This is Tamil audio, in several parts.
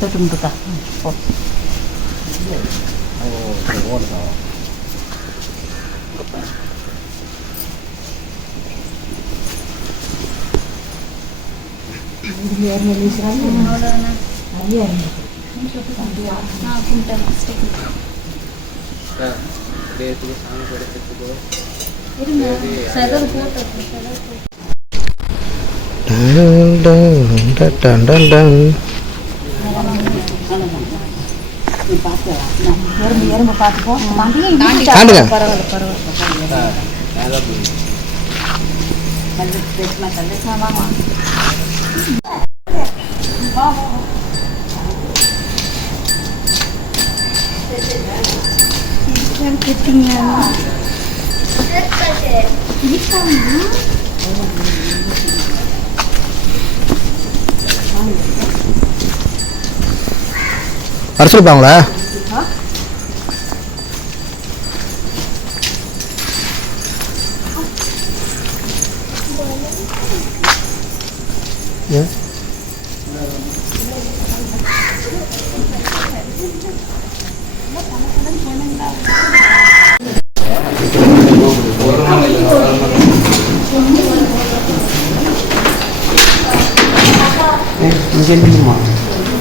தொட்டுமுட்டுக்கா போ அரைச்சிருப்பாங்களா?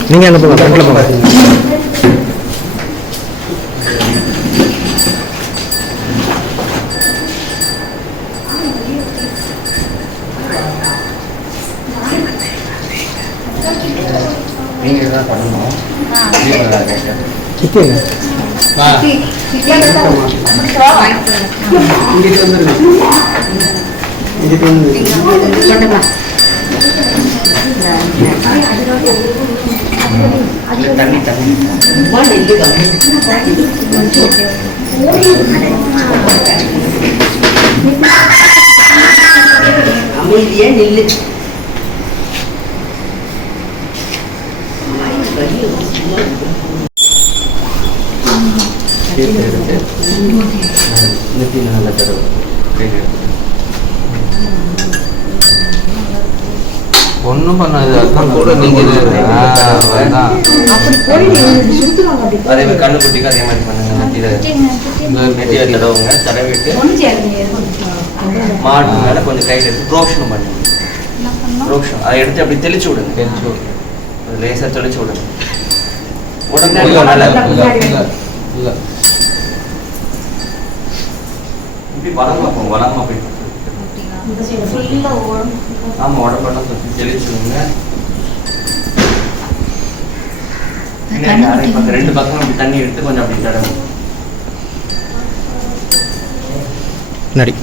நீங்க என்ன போங்க, ஃப்ரண்ட்ல போங்க. நீங்க தான் பண்ணணும். கிட்டேங்க வா இங்கிட்டு வந்துருங்க. இங்கிட்டு வந்து தண்ணி தண்ணி அமைதியே நில்லு. நல்ல தடவை ஒன்றும் பண்ணாது. அதுதான் கூட நீங்கள் அதே மாதிரி கண்ணு குட்டிக்கு அதே மாதிரி பண்ணுங்க. நெத்தியில் தடவுங்க. தடவிட்டு மாட்டு மேலே கொஞ்சம் கையில் எடுத்து ப்ரோக்ஷனம் பண்ணுங்க. ப்ரோக்ஷனம் அதை எடுத்து அப்படி தெளிச்சு விடுங்க. அது லேசாக தெளிச்சு விடுங்க. உடம்பு நல்லா இப்படி வளமா போகும். வளமா போய் ஆமாம் உடம்பெல்லாம் சுற்றி தெளிச்சுடுங்க. ரெண்டு பக்கம் அப்படி தண்ணி எடுத்து கொஞ்சம் அப்படி தடவும். நடி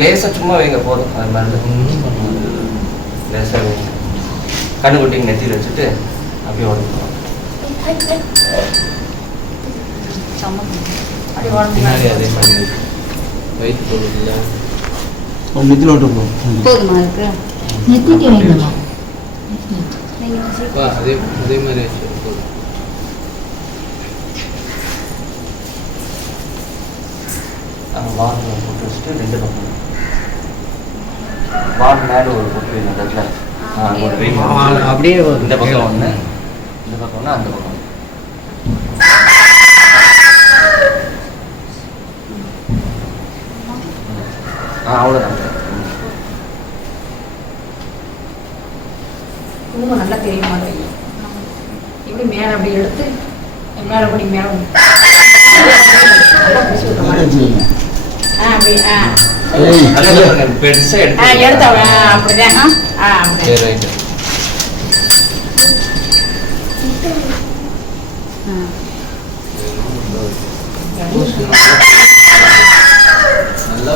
லேசா சும்மா வைங்க போதும். அது மாதிரி லேசா வைங்க. கண்ணு குட்டிங்க நெத்தியில் வச்சுட்டு அப்படியே உடம்பு பின்னாடி அதே மாதிரி வயிற்று போடுறதுல நெத்தியில் ஓட்டு போதுமா இருக்கு நெத்திக்கு வேண்டுமா? அதே அதே மாதிரி வச்சு வாட்டில் போட்டு வச்சுட்டு ரெண்டு பக்கம் வாட் மேலே ஒரு பொட்டு வைங்க. அந்த இடத்துல ஒரு வெயிட் அப்படியே இந்த பக்கம் ஒன்று, இந்த பக்கம் ஒன்று, அந்த பக்கம் அவ்வளோதான். குங்குமம் நல்லா தெரிய மாதிரி இப்படி மேலே அப்படி எடுத்து மேலே அப்படி மேலே பெருசா எடுத்த அப்படிதான் நல்லா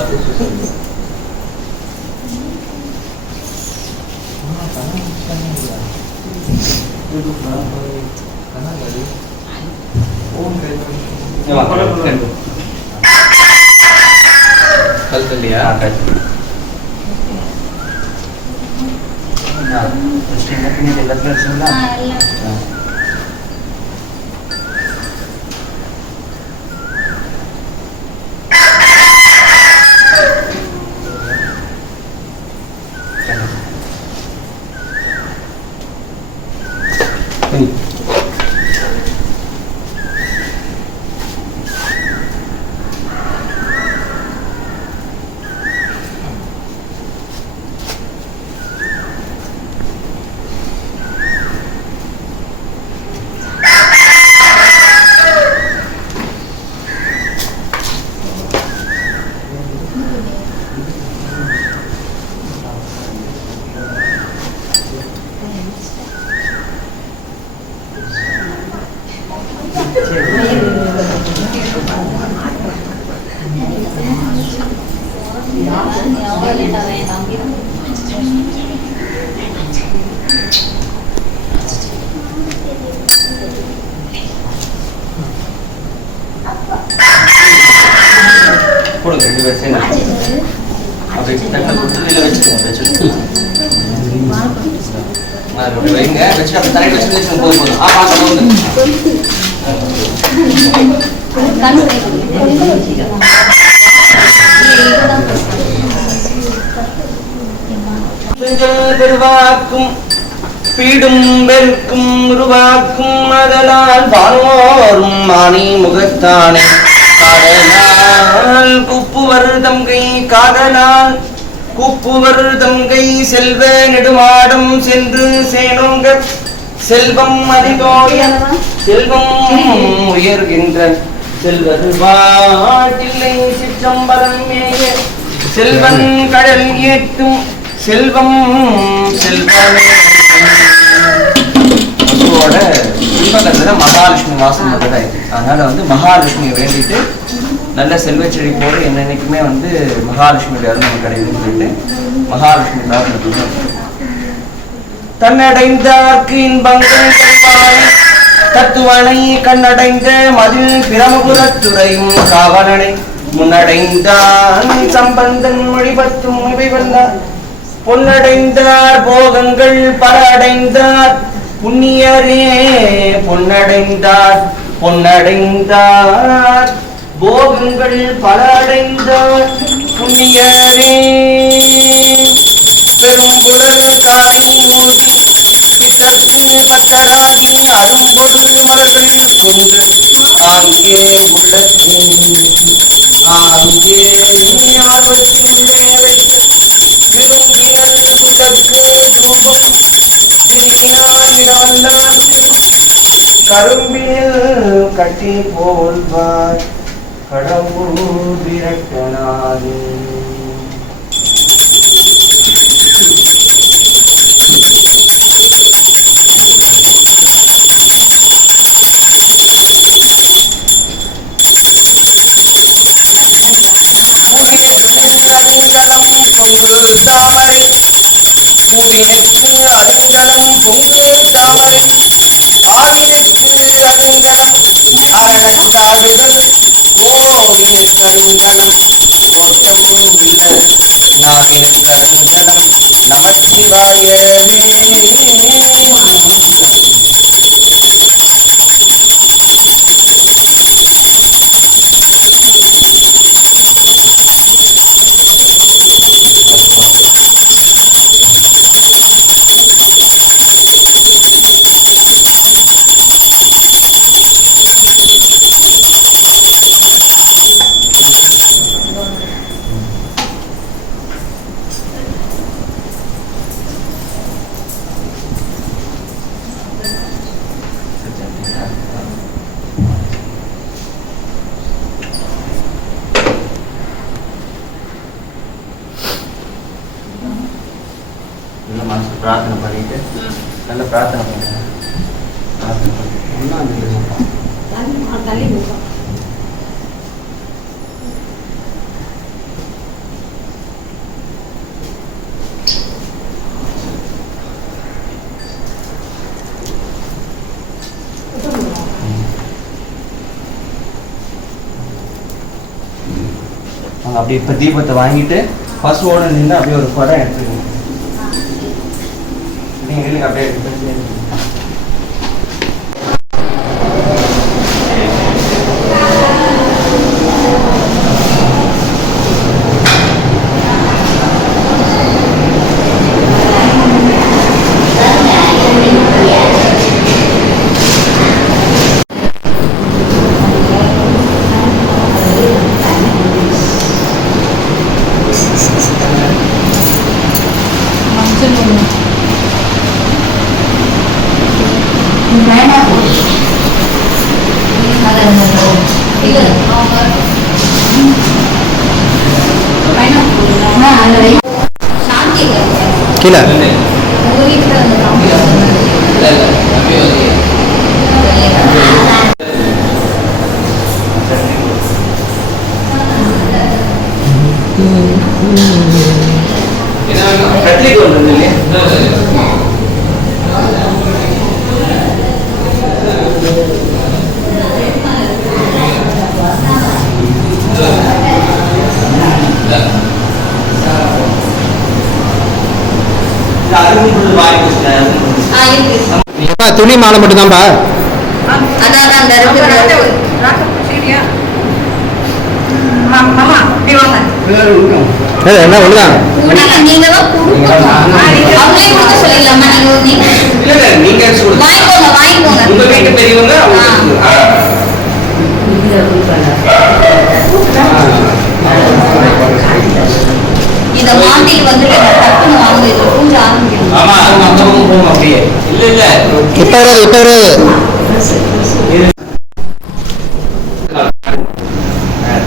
பேசு. கல்லையா எல்லாத்துலையும் வச்சுங்களா? கொடுங்க 2 பேர் சேர்ந்து அப்படி தட்டில் கொடுத்து இதில் வச்சுக்கோங்க. அப்படி வைங்க, வச்சுட்டு அப்படி தரையில் வச்சு போதும். பெருவாக்கும் பீடும் பெருக்கும் உருவாக்கும் அதலால் வானோரும் மானி முகத்தானே காதலால் குப்புவர் தங்கை காதலால் குப்புவர் தங்கை செல்வ நெடுமாடம் சென்று சேனோங்க செல்வம் அதிகோய செல்வம் உயர்கின்ற செல்வர் வாட்டில்லை சிற்றம்பலம் மேய செல்வன் கடல் ஏற்றும் செல்வம் செல்வமே. பசுவோட பின்பக்கத்துல மகாலட்சுமி வாசம் மட்டும். அதனால மகாலட்சுமியை வேண்டிட்டு நல்ல செல்வ செடி போல என்னைக்குமே மகாலட்சுமி வேறு நம்ம கிடைக்குதுன்னு சொல்லிட்டு மகாலட்சுமி பிரார்த்தனை தன்னடைந்தார்க்கு இன்பங்கள் தருவாய் தத்துவனை கண்ணடைந்த மதில் பிரமபுரத்துறையும் காவலனை முன்னடைந்தான் சம்பந்தன் மொழிபத்தும் இவை வந்தார் பொன்னடைந்தார் போகங்கள் பல அடைந்தார் புண்ணியரே பொன்னடைந்தார் பொன்னடைந்தார் போகங்கள் பல அடைந்தார் புண்ணியரே. பெரும் புலர் காணி மூடி பித்தத்து பத்தராகி அரும்பொருள் மலர்கள் கொண்டு ஆங்கே உள்ளத்து ஆங்கே ஆர்வத்தி உள்ளே வைத்து விரும்பினல் உள்ளற்கு தூபம் விரிவினான் கரும்பினில் கட்டி போல்வார் கடவுள் விரட்டனாது. பொங்கு தாமரை பூவினுக்கு அருங்கலம் பொங்கு தாமரை ஆவினுக்கு அருங்கலம் அரணக்காடுகள் கோவினுக்கு அருங்கலம் ஓட்டம் உள்ள நாவினுக்கு அருங்கலம் நமச்சிவாயவே. பிரார்த்தனை பண்ணிட்டு நல்ல பிரார்த்தனை பண்ணுங்க. பிரார்த்தனை பண்ணி அப்படி இப்போ தீபத்தை வாங்கிட்டு பசுவோட நின்று அப்படியே ஒரு படம் எடுத்துக்கணும். நீங்கள் இல்லைங்க அப்படியே எடுத்து கீழே கட்லிக்கு ஒன்று இல்லையா? துணி மாலை மட்டும்தான்ப்பா. என்ன ஒண்ணுதான் உங்க வீட்டு பெரியவங்க இத மாட்டி வந்து டக்குனு வாங்குது. இது பூஜை ஆரம்பிக்கணும். ஆமா அவங்க அந்த பக்கம் போகும் அப்படியே. இல்ல இப்ப வராது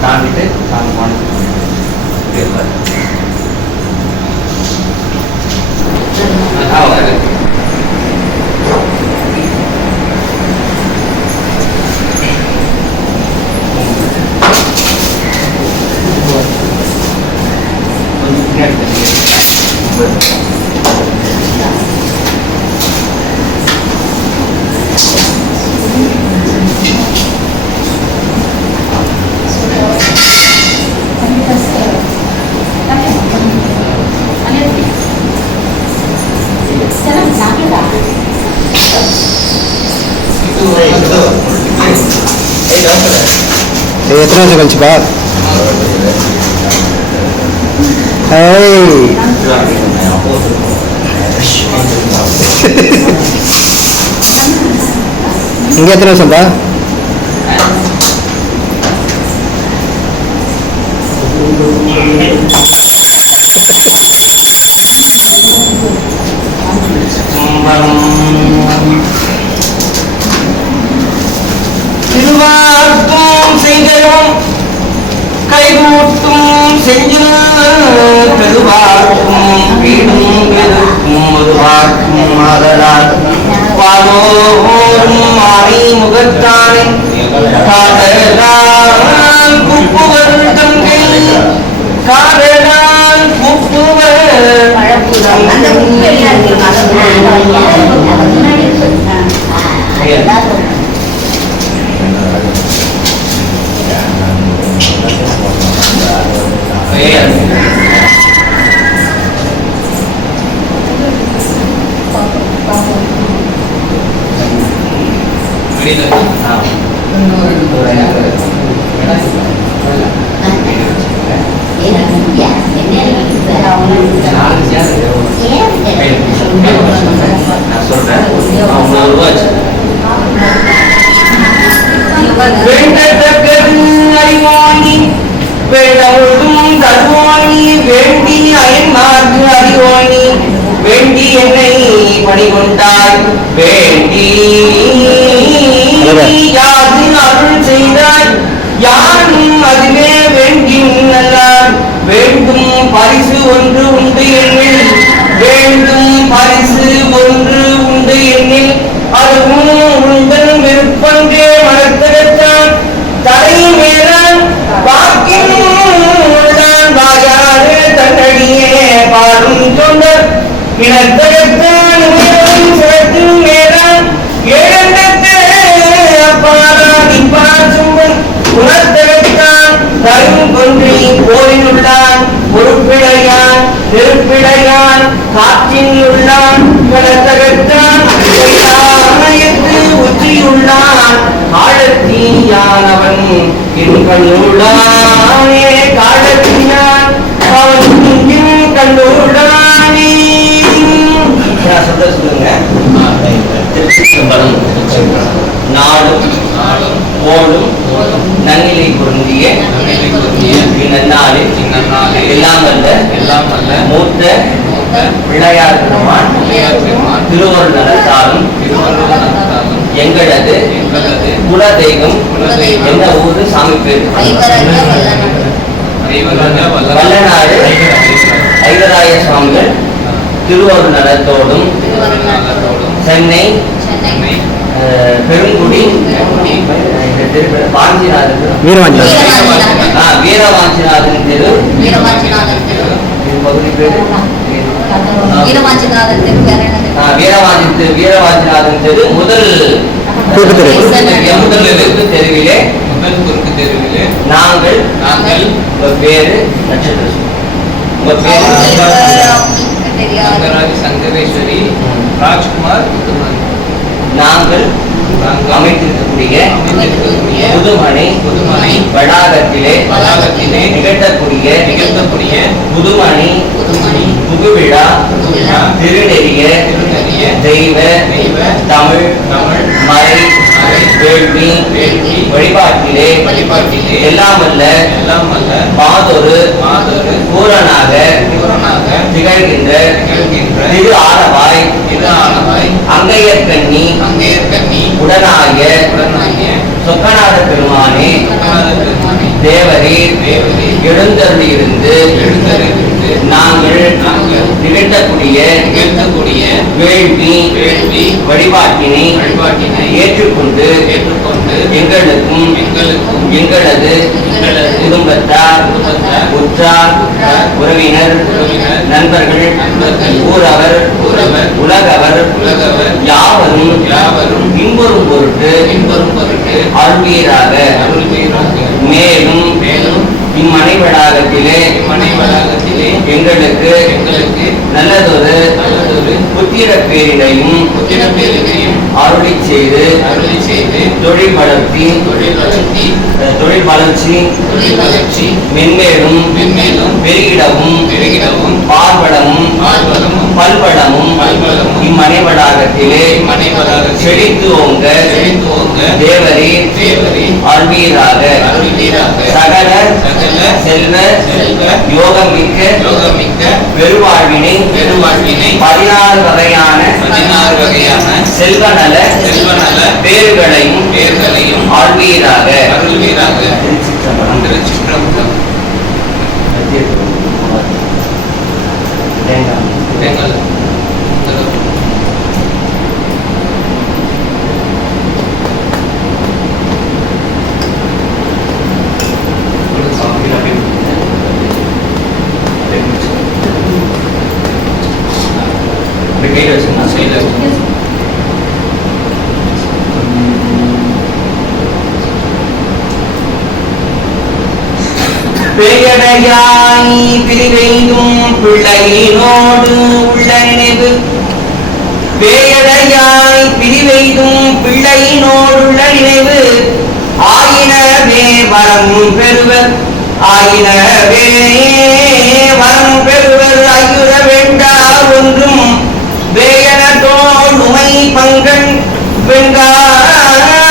தாண்டிட்டு தாங்க போனது எத்தனை வருஷம் கழிச்சுப்பா? இங்க எத்தனை வருஷம்ப்பா? திருவார்த்தும் செய்தலும் கைகூட்டும் செஞ்சில் பெருவார்க்கும் வீடும் பெருக்கும் ஒருவார்க்கும் ஆதலால் பாலோரும் மாறி முகத்தானே காதலால் குப்புவர் தங்கை காதலால் குப்புவர் அறிவாணி வேண்டமுழுதும் தருவாணி வேண்டி அயன்மார்க்கு அறிவாணி வேண்டி என்னை பணிகொண்டாய் வேண்டி யாது அருள் செய்தாய் யாரும் அதுவே வேண்டின் நல்லார் வேண்டும் பரிசு ஒன்று உண்டு எண்ணில் வேண்டும் பரிசு ஒன்று உண்டு எண்ணில் அதுவும் உந்தன் விருப்பன்றே மனத்திருத்தான் தலை மேலான் வாக்கின் வாயாறு தன்னடியே பாடும் தொண்டர் இனத்தகத்தான் உயரும் சிறத்தின் மேலான் ஏழந்தத்தே அப்பாதான் இப்பாசும்பன் உணர்த்தகத்தான் தரும் கொன்றி போரின் கருப்பிழையான் காற்றின் உள்ளான் கடத்தகத்தான் ஆணையத்து உச்சியுள்ளான் காலத்தீயானவன் என் கண்ணுள்ளானே காலத்தினான் அவன் என் கண்ணுள்ளானே. சொல்லுங்க. நாடும் ஓடும் நன்னிலை பொருந்திய இந்நாளில் எல்லாம் அல்ல மூத்த பிள்ளையார் பெருமான் திருவருள் நலத்தாலும் எங்களது குலதெய்வம் எந்த ஊரு சாமி பேர் வல்லநாடு ஐவராய சுவாமிகள் திருவருள் நலத்தோடும் சென்னை பெருங்குடி வீரவாஞ்சிநாதன் தெரு பகுதி பேரு வீரவாஞ்சிநாதன் தெரு முதல் தெருவிலே நாங்கள் பேரு நட்சத்திரம் சங்கரேஸ்வரி ராஜ்குமார் நாங்கள் அமைத்திருக்கக்கூடிய புதுமனை வளாகத்திலே நிகழ்த்தக்கூடிய புதுமணி புகுவிழா திருநெறிய தெய்வ தமிழ் மறை வேள்வி வழிபாட்டிலே எல்லாம் அல்ல மாதொரு பூரணாக திகழ்கின்ற திரு ஆனவாய் அங்கையற்கண்ணி உடனாய சொக்கநாத பெருமானே தேவரே எழுந்தருளியிருந்து நாங்கள் நிகழ்த்தக்கூடிய வேள்வி வழிபாட்டினை ஏற்றுக்கொண்டு எங்களுக்கும் எங்களது குடும்பத்தார் உற்றார் உறவினர் நண்பர்கள் ஊரவர் உலகவர் யாவரும் இன்பொரும் பொருட்டு அருள்வீராக. மேலும் இம்மனை வளாகத்திலே எங்களுக்கு நல்லதொரு புத்திர பேரினையும் அருளிச் செய்து தொழில் வளர்ச்சி மென்மேலும் பெருகிடவும் பார்வளமும் பல்வளமும் இம்மனை வளாகத்திலே செழித்து ஓங்க தேவரே அருள்வீராக. சகல செல்வ யோகமிக்க பெருவாழ்வினை 16 வகையான செல்வநல பேர்களையும் ஆழ்வீராக. பேயடையாய் பிரிவெய்தும் பிள்ளையினோடு உள்ள நினைவு பேயடையாய் பிரிவெய்தும் பிள்ளையினோடுள்ள நினைவு ஆயினவே வரம் பெறுவர் ஐயுற வேண்டா ஒன்றும் வேயனத்தோள் உமை பங்கன் வெண்காட்டு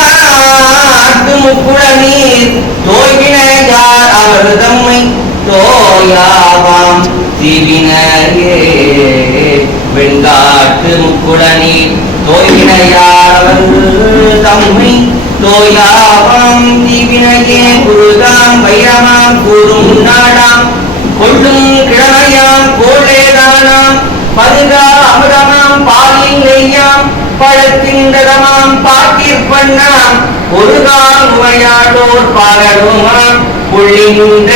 முக்குளநீர் தோய்வினையார் அவர் தம்மை தோயாவாம் தீவினையே வெண்காட்டு முக்குளநீர் தோய்வினையார் அவர் தம்மை தோயாவாம் தீவினையே குருதாம் வைரமாம் கூறும் நாடாம் கொள்ளும் கிழமையாம் கோளேதானாம் பருகா அமிர்தமாம் பாலில் நெய்யாம் பழத்தின்றதமாம் பாட்டிற்பண்ணாம் ஒருகால் உமையாடோர் பாகருமாம் புள்ளின்ற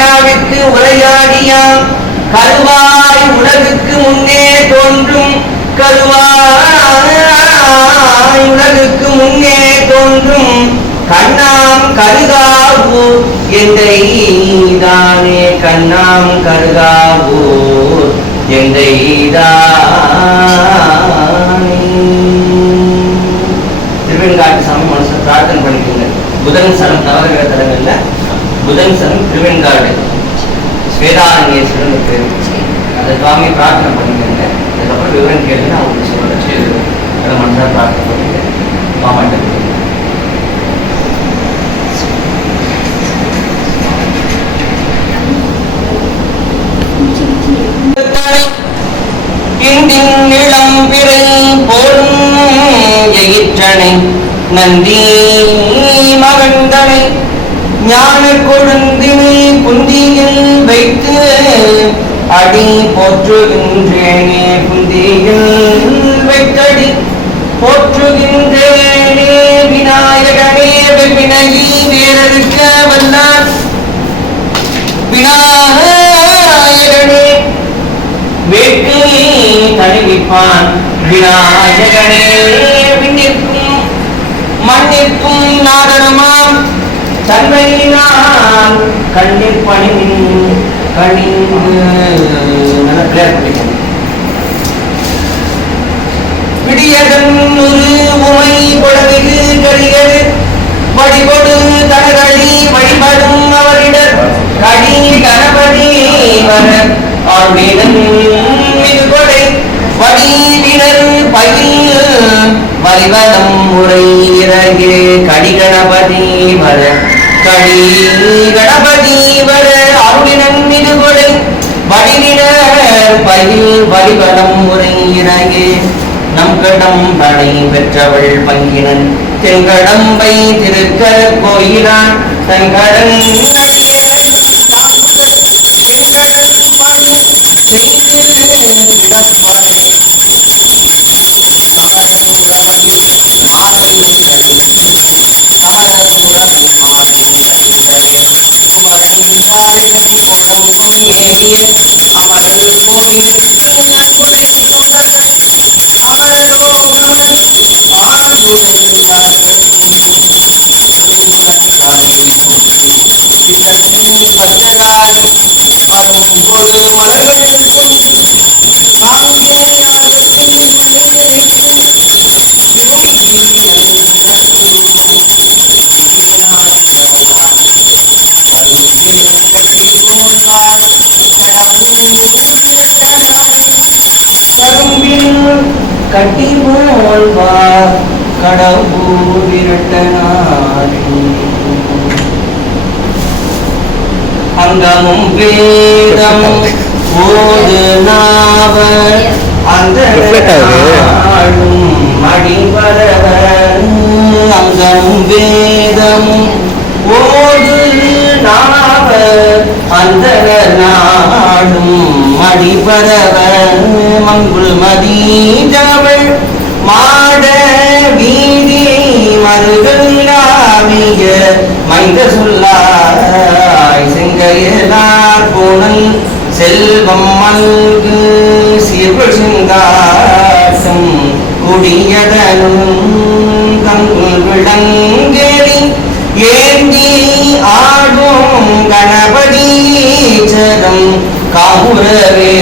நாவிற்கு உரையாடியாம் கருவாய் உலகுக்கு முன்னே தோன்றும் கருவாய் உலகுக்கு முன்னே தோன்றும் கண்ணாம் கருகா கருகாவூர் எந்தைதானே கண்ணாம் கருகாவூர் எந்தைதானே. திருவெண்காட்டு சாமி மனுஷன் பிரார்த்தனை பண்ணிக்கோங்க. புதன் சரம் நவகிரக தலங்கள்ல புதன் சரம் திருவெண்காடு ஸ்வேதாரண்யேஸ்வரன் பேரு. அந்த சுவாமி பிரார்த்தனை பண்ணிக்கோங்க. அதுக்கப்புறம் விவரம் கேளுங்க, அவங்களுக்கு சொல்றேன். அதை மனசாக பிரார்த்தனை பண்ணிக்க மாமாட்ட இளம் பிறை போலும் எயிற்றனை நந்தி மகந்தனை ஞான கொழுந்தினை குந்தியில் வைத்து அடி போற்றுகின்றேனே. குந்தியில் வைத்தடி போற்றுகின்றேனே. விநாயகனே வினையை வேறறுக்க வல்லான் விநாயகனே வேட்கை தணிவிப்பான். விநாயகனே விண்ணிற்கும் மண்ணிற்கும் நாதனமாம் தன்மையினால் கண்ணீர் கணிந்து விடியதன் ஒரு உமை பொழவிகு கரியது வழிபடு தனகளி வழிபடும் அவரிடர் கடி கணபதி வர ஆழ்வினன் மிகு கொடை வடிவினர் பயில் வலிவதம் முறை இறகே கடி கணபதி வர கடி கணபதி வர அருளினன் மிகு கொடை வடிவினர் பயில் வலிவதம் முறை இறகே நம் கடம் படை பெற்றவள் பங்கினன் தென்கடம்பை திருக்கர கோயிலான் தங்கடன் கட்டி போல்வார் கடவுள் விரட்டனாரி அங்கமும் வேதம் ஓது நாவர் அந்த மடிவரவர் அங்கமும் வேதம் ஓது நாவர் அந்த நாடும் மடிபரவர் மங்குள் மதீஜவள் மாட வீதி மருகல்லாவிய மைந்த சொல்லாய் செங்கையலார் போனல் செல்வம் மல்கு சீர்வள் சிங்காசம் குடியதனும் கங்குள் விளங்கேறி ஏந்தி ஆடும் கணபதீச்சரம் காமுரவே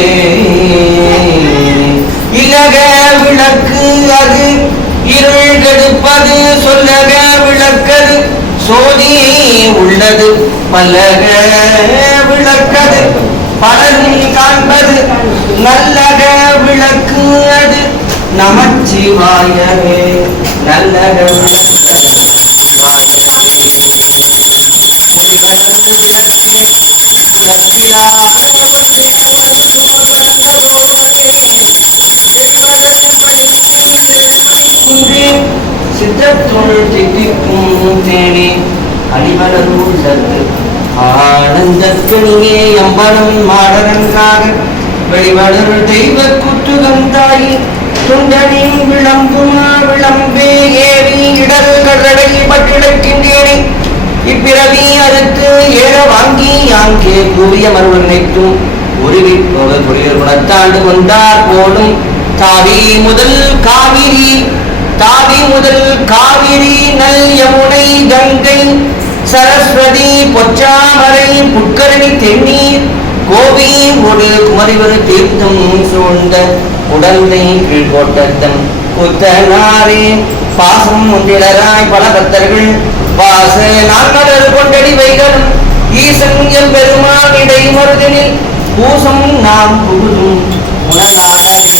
இலக விளக்கு அது இருள் கெடுப்பது சொல்லக விளக்கது சோதி உள்ளது பல்லக விளக்கது பலரும் காண்பது நல்லக விளக்கு அது நமச்சிவாயவே நல்லக சித்தத்துள் தித்திக்கும் தேனே அடிமலரும் சத்து ஆனந்தற்கணியே அம்பலம் மாடரன்காக வெளிவளர் தெய்வ குத்துகம் தாயி துண்டனின் விளம்புமா விளம்பே ஏறி இடர் கடலை பற்றிடக்கின்றேனே இப்பிறவி அறுத்து ஏற வாங்கி யாங்கே கூறிய மருவனைக்கும் உருவிப்பவர் புரியர் குணத்தாண்டு கொண்டார் போலும் தாவி முதல் காவிரி நல் யமுனை கங்கை சரஸ்வதி பொச்சாமரை புட்கரணி தென்னீர் கோபி ஒரு குமரிவரு தீர்த்தம் சூழ்ந்த உடந்தை கீழ்கோட்டத்தம் புத்தனாரே பாசம் முந்திலராய் பல பக்தர்கள் வாச நான்மலர் கொண்டடி வைகளும் ஈசன் எம்பெருமான் இடை மருதனில் பூசம் நாம் புகுதும் உணராதே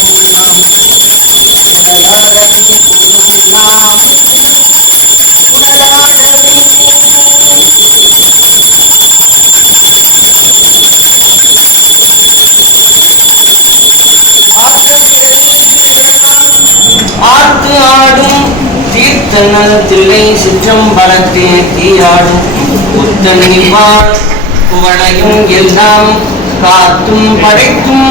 பூசம் நாம் உணராதே பூசம் நாம் ஆர்த்து ஆடும் தீர்த்தனல் தில்லை சிற்றம்பலத்தே தீயாடும் புத்தனிவாள் புவனையும் எல்லாம் காத்தும் படைத்தும்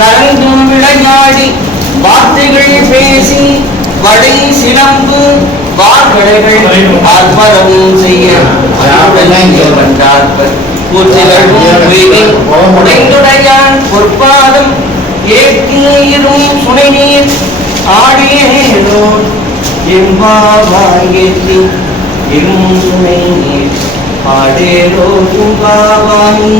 கலந்தும் விளையாடி வார்த்தைகள் பேசி வடை சிலம்பு வார்கடைகள் ஆர்ப்பரவும் செய்ய வந்தார்பர் உடைந்துடையான் பொற்பாதம் ஏற்றும் சுனை நீர் ஆடியேனோ எம்பாவாயேற்றி எம் சுனை நீர் ஆடேரோ தும்பாவாய்.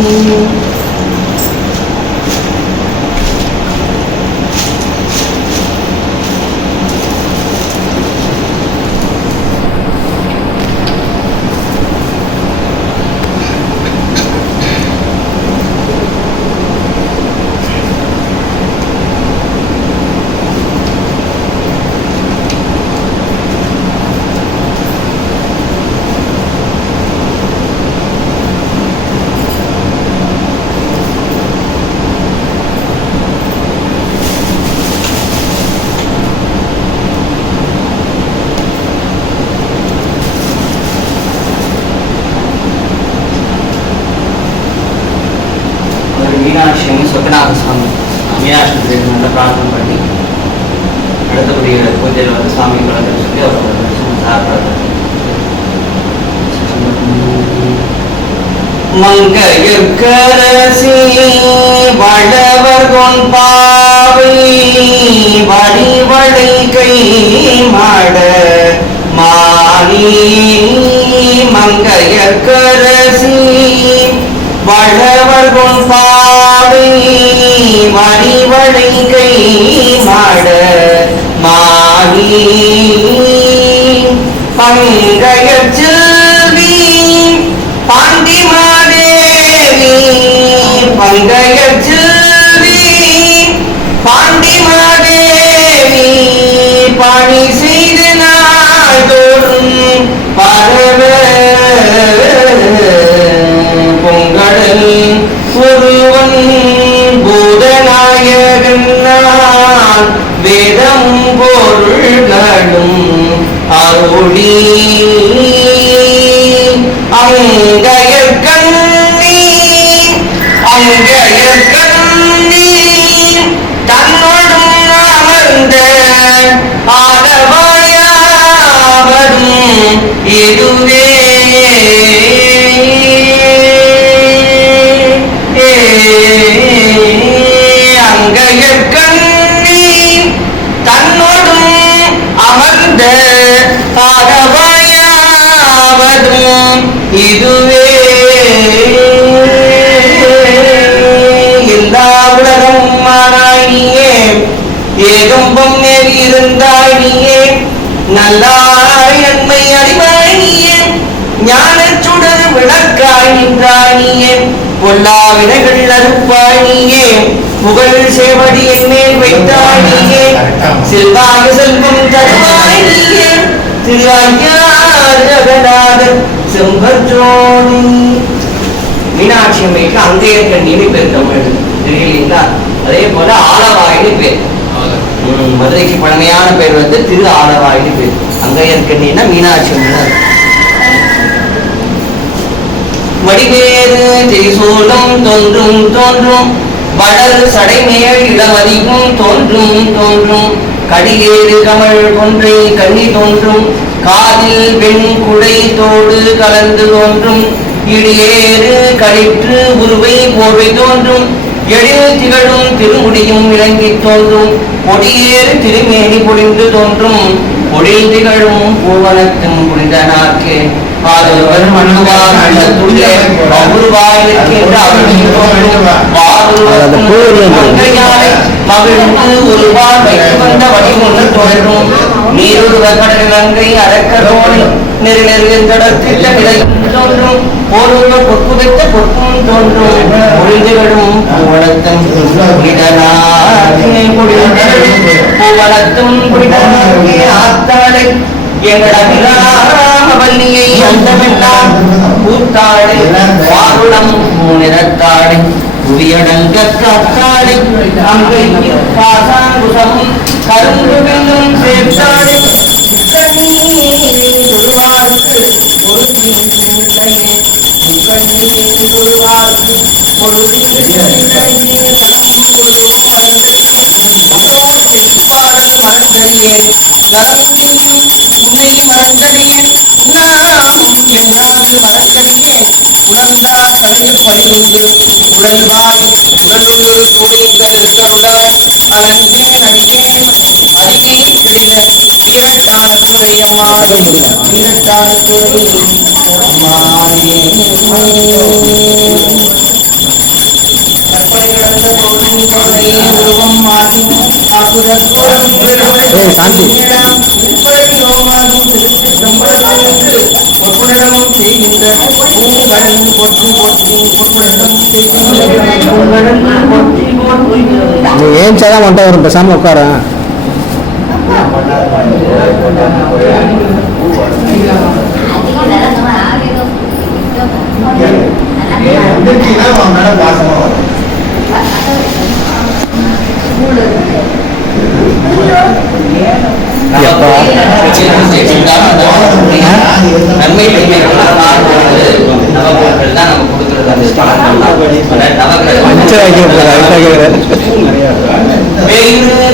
மீனாட்சி சொக்கநாத சுவாமி மீனாட்சி நல்ல பிரார்த்தனை பண்ணி அடுத்தபடிய பூஜையில் வந்து சாமி கலந்துன்னு சொல்லி அவரோட சாப்பிட்றாரு. மங்கையர்கரசி வளவர் கொன்பாவை வடிவடை கை மாட மானி மங்கையர்கரசி வளவர் கொன்பாவை வடிவடை கை மாட மானி பங்கையர் செல்வி பாண்டிமாதேவி பங்கையர் செல்வி பாண்டிமாதேவி பணி செய்து நாள்தோறும் பரவ பொங்கடல் ஒருவன் பூதநாயகன் வேதம் பொருள்களும் அருளி அங்கயர் கண்ணி அங்கயர் கண்ணி தன்னோடும் அமர்ந்த ஆடவாயாவதும் இதுவே அங்கயர் கண்ணி தன்னோடும் அமர்ந்த ஆடவாயாவதும் இதுவே எல்லா உலகம் மாறாய் நீயே ஏகம்பம் மேல் இருந்தாய் நீயே நல்லாய் நன்மை அறிவாய் நீயே ஞானச் சுடர் விளக்காய் நின்றாய் நீயே பொல்லா வினைகள் அறுப்பாய் நீயே புகழ் சேவடி என் மேல் வைத்தாய் நீயே செல்வாய செல்வம் தருவாய் நீயே திரு ஐயார் ஜெகநாதர் செம்பற்றோடி. மீனாட்சி அம்மைக்கு அங்கேயர் கண்ணின்னு பேர் தமிழ் தெரியலீங்களா? அதே போல ஆலவாயின்னு பேர். மதுரைக்கு பழமையான பேர் வந்து திரு ஆலவாயின்னு பேர். அங்கேயர் கண்ணின்னா மீனாட்சி அம்மை. வடிவேறு திரிசூலம் தோன்றும் தோன்றும் வளர் சடைமேல் இளமதியும் தோன்றும் தோன்றும் கடியேறு கமல் கொன்றை கண்ணி தோன்றும் காதில் வெண் குடை தோடு கலந்து தோன்றும் இடியேறு களிற்று உருவை போர்வை தோன்றும் எழில் திகழும் திருமுடியும் விளங்கி தோன்றும் பொடியேறு திருமேனி பொழிந்து தோன்றும் பொழில் திகழும் பூவனத்தின் புனித நாக்கே பாதவர் மண்ணுவார் நல்ல துள்ளே அவுருவாயிருக்கின்ற மகிழ்ந்து ஒருவார் வைத்து வந்த வடிவொன்று தோன்றும் நீருருவ கடல் நங்கை அரக்கரோடு நெரு நெருந்தடத்திட்ட நிலையும் தோன்றும் போருவ பொற்புதைத்த பொற்பும் தோன்றும் பொழிந்துவிடும் பூவனத்தம் புனிதனாகே பூவனத்தும் புனிதனாகே ஆத்தாளை எங்களவல்லியை அந்தமெல்லாம் கூத்தாளை வாருடம் நிறத்தாளை புவியடங்க காத்தாளை அங்கை பாசாங்குசமும் கருங்குவிலும் சேர்த்தாளை சொல்வாருக்கு ஒரு இல்லையே சொல்வாருக்கு ஒரு மறந்தறியே நலமுடியும் உன்னை மறந்தறியேன் என்றாவது மறந்தறியே உணர்ந்தா கடையில் பணியுண்டு உடல்வாய் உடலுள் துடைத்தருளாய் அலங்கேன் அடிக்கேன் அடிக்கே கிடைல இரட்டானத்துடையமாறும் இரட்டானத்துடையமாயே உருவம் மாறி ஏன் சாதான் வந்துட்டு வரும் பேசாம உட்கார நன்மை நவப்பொருட்கள் தான் நம்ம கொடுக்கறது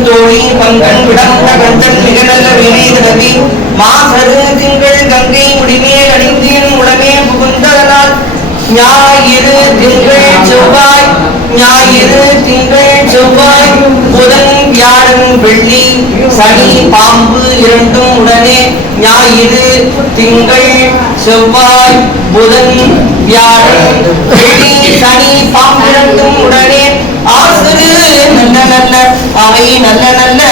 தோழி பங்கன் விடமுட்ட கஞ்சன் மிக நல்ல வினேதனதி மாசரு திங்கள் கங்கை முடிமேல் அணிந்தேன் உடனே புகுந்ததனால் ஞாயிறு திங்கள் செவ்வாய் ஞாயிறு திங்கள் செவ்வாய் புதன் வியாழன் வெள்ளி சனி பாம்பு இரண்டும் உடனே ஞாயிறு திங்கள் செவ்வாய் புதன் வியாழன் வெள்ளி சனி பாம்பு இரண்டும் உடனே ஆசிரு நல்ல நல்ல அவை நல்ல நல்ல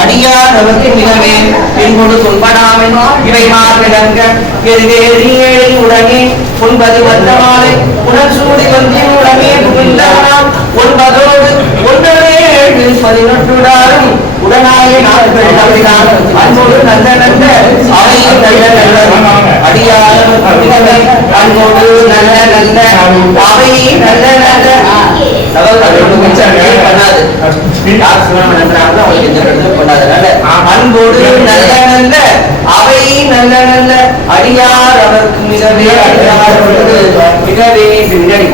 அடியார் அவருக்கு மிகவே பின்பொடு துன்படாமல் இவை மார்பிலங்க எதிரேறியேழி உடனே 9 வந்தமாலை உடல் சூடி வந்தின் உடனே புகுந்தானாம் 9ஓடு 1 7 உடனாய நாட்கள் தவிரான் அன்போடு நல்ல நல்ல அவை நல்ல நல்ல அடியார் அன்போடு நல்ல நல்ல அவை நல்ல நல்ல அன்போடு நல்ல நல்ல அவை நல்ல நல்ல அடியார் அவருக்கு மிகவே மிகவே பின்னாடி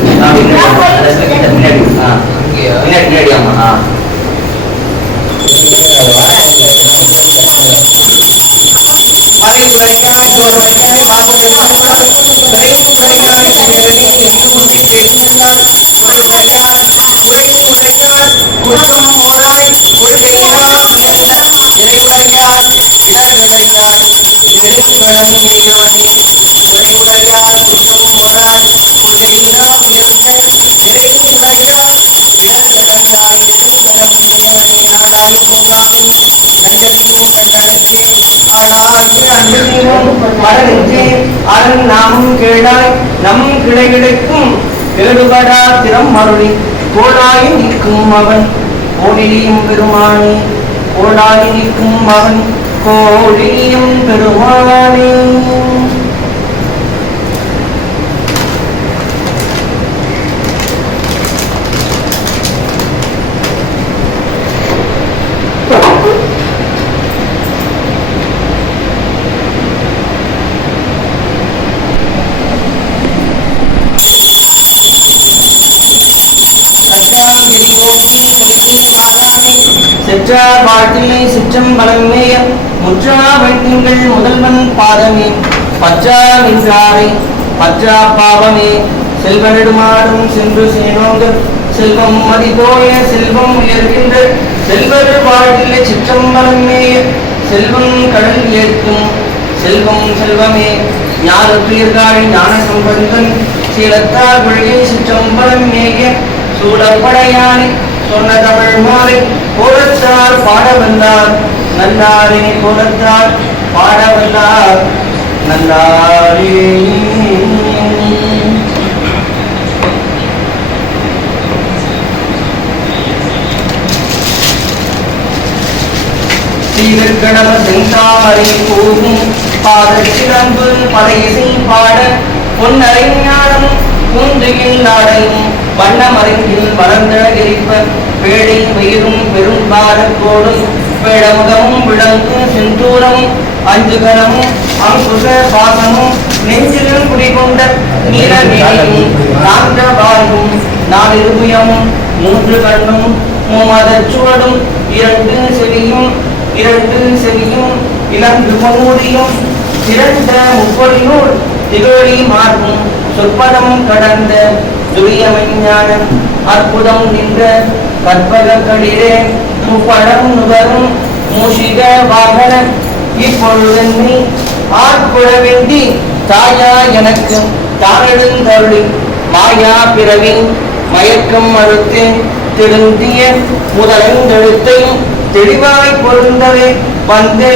பின்னாடி ஆமா நாமும் கேளாய் நம் கிளை கிடைக்கும் கேடுபடா திறம் மருளி கோடாய் நிற்கும் அவன் கோடியும் பெருமானே கோடாய் நிற்கும் அவன் கோடியும் பெருமானே செற்றார் வாழ்த்திலே சிற்றம் பலமேய முற்றா வைத்திங்கள் முதல்வன் பாதமே பற்றா நின்றாரை பற்றா பாவமே செல்வ நெடுமாடும் சென்று சேனோங்க செல்வம் மதிபோய செல்வம் உயர்கின்ற செல்வர் வாழ்த்திலே சிற்றம் பலமேய செல்வம் கடல் ஏற்கும் செல்வம் செல்வமே ஞான துயர்காழி ஞான சம்பந்தன் சீலத்தார் கொள்கை சிற்றம்பலம் மேய சூழப்படையானி சொன்ன தமிழ் மாலை கோலத்தார் பாடவல்லார் நல்லாரே கோலத்தார் பாடவல்லார் நல்லாரே. சீர்கணவ செந்தாமரை போகும் பாதச்சிலம்பு படையிசை பாட பொன்னரை ஞானம் பூந்துகில் நாடையும் வண்ணமரங்கில் வளர்ந்தழகிரிப்ப பேடை மயிரும் பெரும் பாரக்கோடும் பேடமுகமும் விளங்கும் செந்தூரமும் அஞ்சுகரமும் அங்குச பாசமும் நெஞ்சிலும் குடிகொண்ட நீலநீரையும் நான்க வாயும் நாலிருபுயமும் மூன்று கண்ணும் மூமதச்சுவடும் இரண்டு செவியும் இளந்து மூடியும் திரண்ட முப்பொழியோர் திகழி மார்பும் சொற்பதம் கடந்த துரியமைஞானம் அற்புதம் நின்ற கற்பக களிரே முப்படம் நுகரும் மூஷிக வாகன இப்பொழுதென்னை ஆட்கொள்ள வேண்டி தாயா எனக்கு தானெடுந்தருளி மாயா பிறவி மயக்கம் அழுத்து திருந்திய முதலெழுத்தையும் தெளிவாய் பொருந்தவே வந்து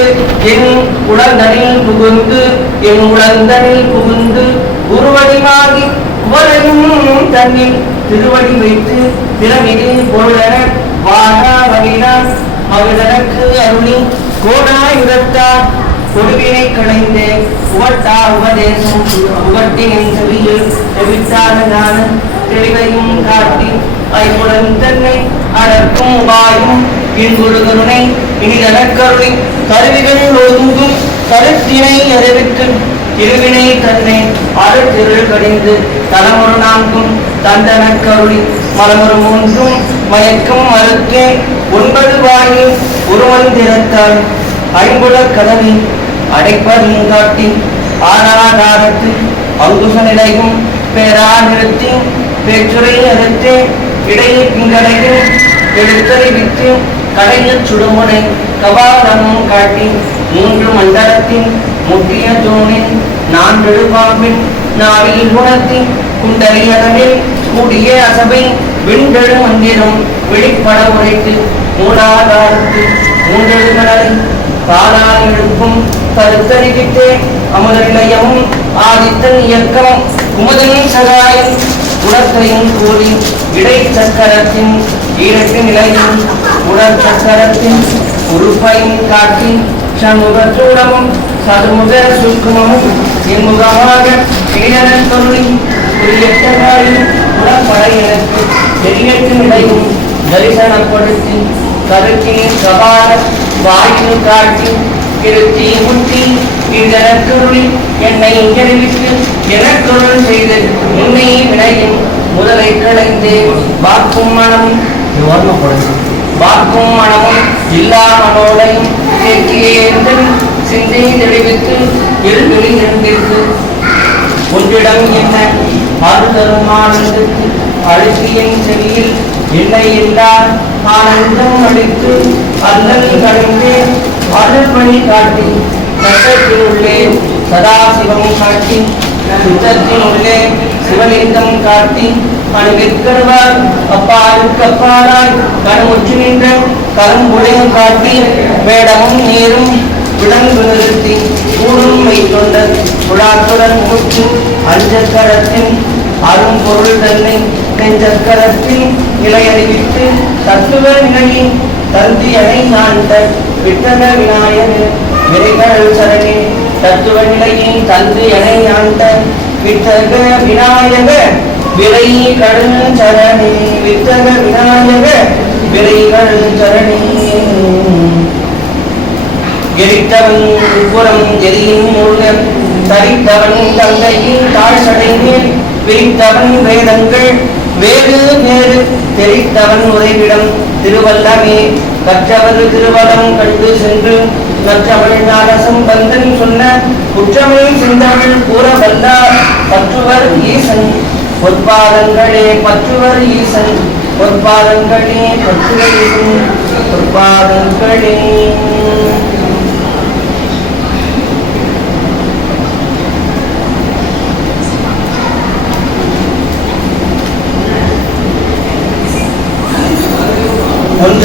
என் உடந்தனில் புகுந்து குருவடிவாகி உவரையும் தன்னில் திருவடி வைத்து திறமிகு பொருளென வாழா வகினான் மகிழனுக்கு அருளி கோடாய் உதத்தார் கொடுவினை களைந்து உவட்டா உபதேசம் உவட்டின் செவியில் எவித்தான தெளிவையும் காட்டி ஐப்புடன் தன்னை அடக்கும் வாயும் இன்புடுகருணை இனிதனக்கருளி கருவிகள் ஒதுங்கும் கருத்தினை அறிவித்து திருவினை தன்னை அருத்திருள் கடிந்து தலைமுறை நான்கும் தந்தனக்கருளி மலமுறு மூன்றும் மயக்கம் மறுக்கே 9 வாயில் ஒருவன் திறத்தால் ஐம்புல கதவி அடைப்பதும் காட்டி ஆனாகாரத்து அங்குச நிலையும் பேரா நிறுத்தி பேச்சுரை அறுத்து இடையே பிங்களையும் எடுத்தறிவித்து கடையில் சுடுமுனை கபாலமும் காட்டி 3 மண்டலத்தின் முட்டிய தோணின் 4 பாம்பின் நாவில் குணத்தி குண்டலியதனில் கூடிய அசபை விண்டெழு மந்திரம் வெளிப்பட உரைத்து மூலாதாரத்து 3 கடலை காலால் எழுப்பும் கருத்தறிவித்தே அமுத நிலையமும் ஆதித்தன் இயக்கம் குமுதனின் சகாயம் குணத்தையும் கூறி இடைச்சக்கரத்தின் ஈரட்டு நிலையும் உடற்சக்கரத்தின் உறுப்பையும் காட்டி சண்முகச்சூடமும் சதுமுக சுக்குமமும் இன்முகமாக இளைஞன் தொழில் குறியற்றகாயும் உடற்படையினருக்கு எரியட்டு நிலையும் தரிசனப்படுத்தி கருத்தின் கபால வாயில் காட்டி இருத்தி முத்தி இதனக்குருளி என்னை தெரிவித்து எனக்குருள் செய்து உண்மை வினையும் முதலை களைந்தே வாக்கும் மனமும் இல்லா மனோடையும் சிந்தை தெளிவித்து எழுதுளி இருந்திருக்கு ஒன்றிடம் என்ன அருதரும் ஆனந்தத்து அழுத்தியின் செவியில் இல்லை என்றால் ஆனந்தம் அளித்து அல்லல் கலைந்தே அருள் பணி காட்டி சட்டத்தின் உள்ளே சதாசிவம் காட்டி சுத்தத்தின் உள்ளே சிவலிங்கம் காட்டி அணுவிற்கருவார் அப்பாருக்கு அப்பாராய் கண்முற்று நின்ற கரும்புடையும் காட்டி வேடமும் நீரும் விடங்கு நிறுத்தி கூடும் வைத்தொண்ட குழாத்துடன் முற்று அஞ்சக்கரத்தின் அரும்பொருள் தன்னை நெஞ்சக்கரத்தில் இலையறிவித்து தத்துவ நிலையின் தந்தியனை ஆண்ட விட்டக விநாயகர் விரைகள் சரணே தத்துவ நிலையின் தந்தியனை ஆண்ட விட்டக விநாயக விரை கடன் சரணே விட்டக விநாயக விரைகள் சரணே எரித்தவன் புறம் எரியின் மூலம் தரித்தவன் தங்கையின் தாழ்சடை மேல் விரித்தவன் வேதங்கள் வேறு வேறு தெரித்தவன் உறைவிடம் திருவல்லமே கற்றவர் திருவலம் கண்டு சென்று மற்றவள் நாடசம் பந்தன் சொன்ன குற்றமிழ் சிந்தமிழ் கூறவல்லார் பற்றுவர் ஈசன் பொற்பாதங்களே பற்றுவர் ஈசன் பொற்பாதங்களே பற்றுவர் ஈசன் பொற்பாதங்களே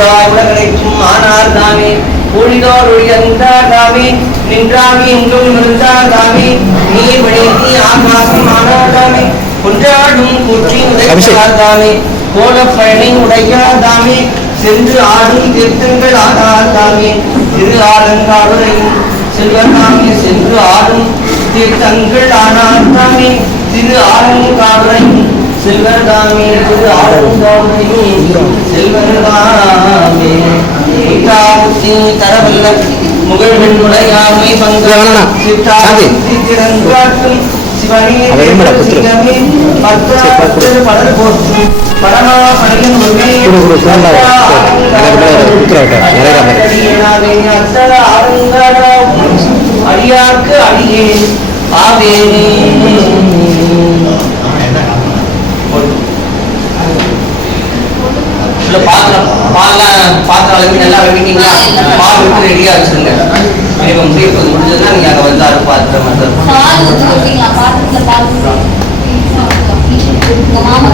பொழுதார் உலகனைக்கும் ஆனார் தாமே ஒளிதோர் ஒளியந்தார் தாமே நின்றாகி எங்கும் இருந்தார் தாமே நீர் விளைத்தி ஆகாசம் ஆனார் தாமே கொன்றாடும் கூற்றி உதைத்தார் தாமே கோல பயனை உடையார் தாமே சென்று ஆடும் தீர்த்தங்கள் ஆனார் தாமே திரு ஆலங்காடுரையும் செல்வர் தாமே சென்று ஆடும் தீர்த்தங்கள் ஆனார் தாமே திரு ஆலங்காடுரையும் செல்வர் தாமே திரு ஆலங்காடுரையும் செல்வர் தாமே தரவல்ல முகழ்வெண் முளையாமை பங்கு சித்திரங்காட்டும் பலர் போற்றும் பரமா பணியின் அடியார்க்கு அடியே ஆவேனே பாத்திரம் அளவுக்கு நல்லா வைப்பீங்களா பால் விட்டு ரெடியா வச்சிருங்க இப்போ முடிப்பது முடிஞ்சதுன்னா நீங்க அங்க வந்து அது பாத்திரம் பால் ஊத்தி வைப்பீங்களா பாத்திரத்துல பால் உங்க மாமா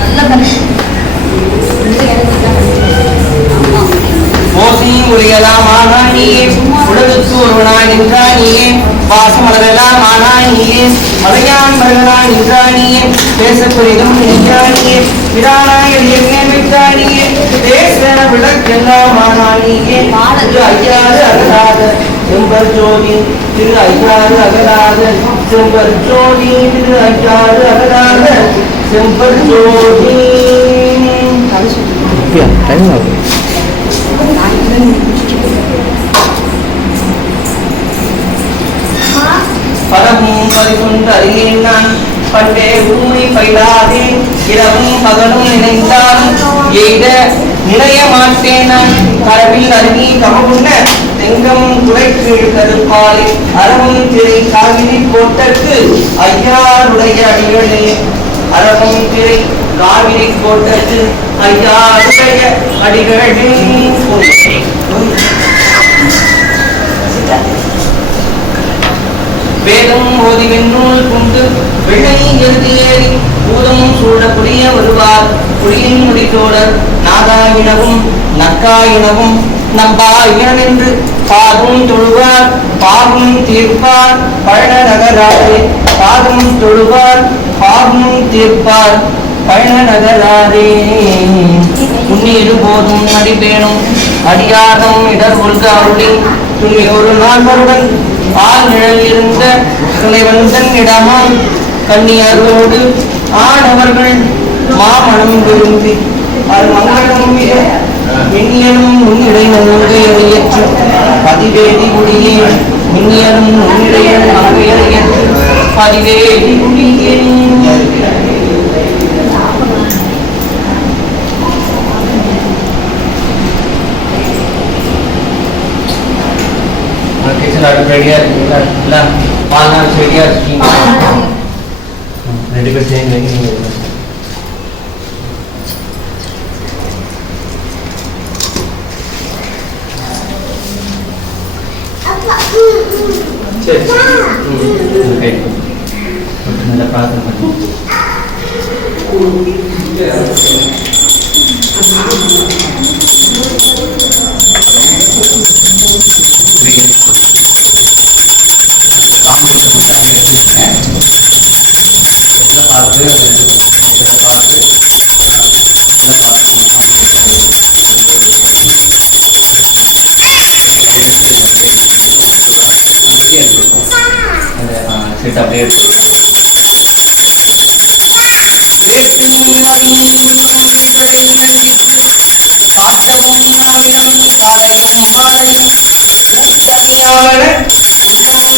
நல்ல பண்ணி ஓசையும் ஒளியலாம் ஆனானியே உலகுக்கு ஒருவனாய் நின்றானியே வாசமலரெல்லாம் ஆனானியே மலையான் மலர்களான் நின்றானியே பேசக்குறிதும் நின்றானியே விடானாய் வைத்தானியே பேச விளக்கெல்லாம் ஆனானியே திரு ஐயாது அகலாத செம்பர் ஜோதி திரு ஐயாது அகலாத செம்பர் ஜோதி திரு ஐயாது அகலாத செம்பர் ஜோதி டைம் ஆகுது பரமும் பரிசுண்டு அறியேன் நான் பண்டே உண்மை பயிலாதே இரவும் பகலும் நினைந்தாலும் எய்த நினைய மாட்டேன் நான் கரவில் அருகி கமகுண்ட தெங்கம் துளைக்கு கருப்பாலே அறவும் திரை காவிரி கோட்டற்கு ஐயாருடைய அடிகளே அறவும் திரை காவிரி கோட்டற்கு ஐயாருடைய அடிகளே வேதம் ஓதிவின் நூல் கொண்டு வெள்ளை எழுதியேறி பூதம் சூழ புரிய வருவார் புலியின் முடித்தோடர் நாகாயினவும் நக்காயினவும் நம்பாயினென்று பாதும் தொழுவார் பாகும் தீர்ப்பார் பழன நகராரே பாதும் தொழுவார் பாகும் தீர்ப்பார் பழன நகராரே உன்னீடு போதும் அடிபேணும் அடியாதம் இடர் ஒழுக அருளின் துணி ஒரு நால்வருடன் ஆள் நிழல் இருந்த துணைவந்தன் இடமாம் கன்னியரோடு ஆடவர்கள் மாமணம் விரும்பி அது மங்களம் மின்னியனும் முன்னிடை நங்கையற்று பதிவேதி குடியே மின்னியனும் முன்னிடைய நங்கையற்று பதிவேதி குடியே ரெடியா இருக்கீங்களா பால் ரெடியா இருக்கீங்க ரெண்டு பேர் சேர்ந்து சரி நல்லா பிரார்த்தனை பண்ணி பார்த்து பார்த்து செட் அப்படியே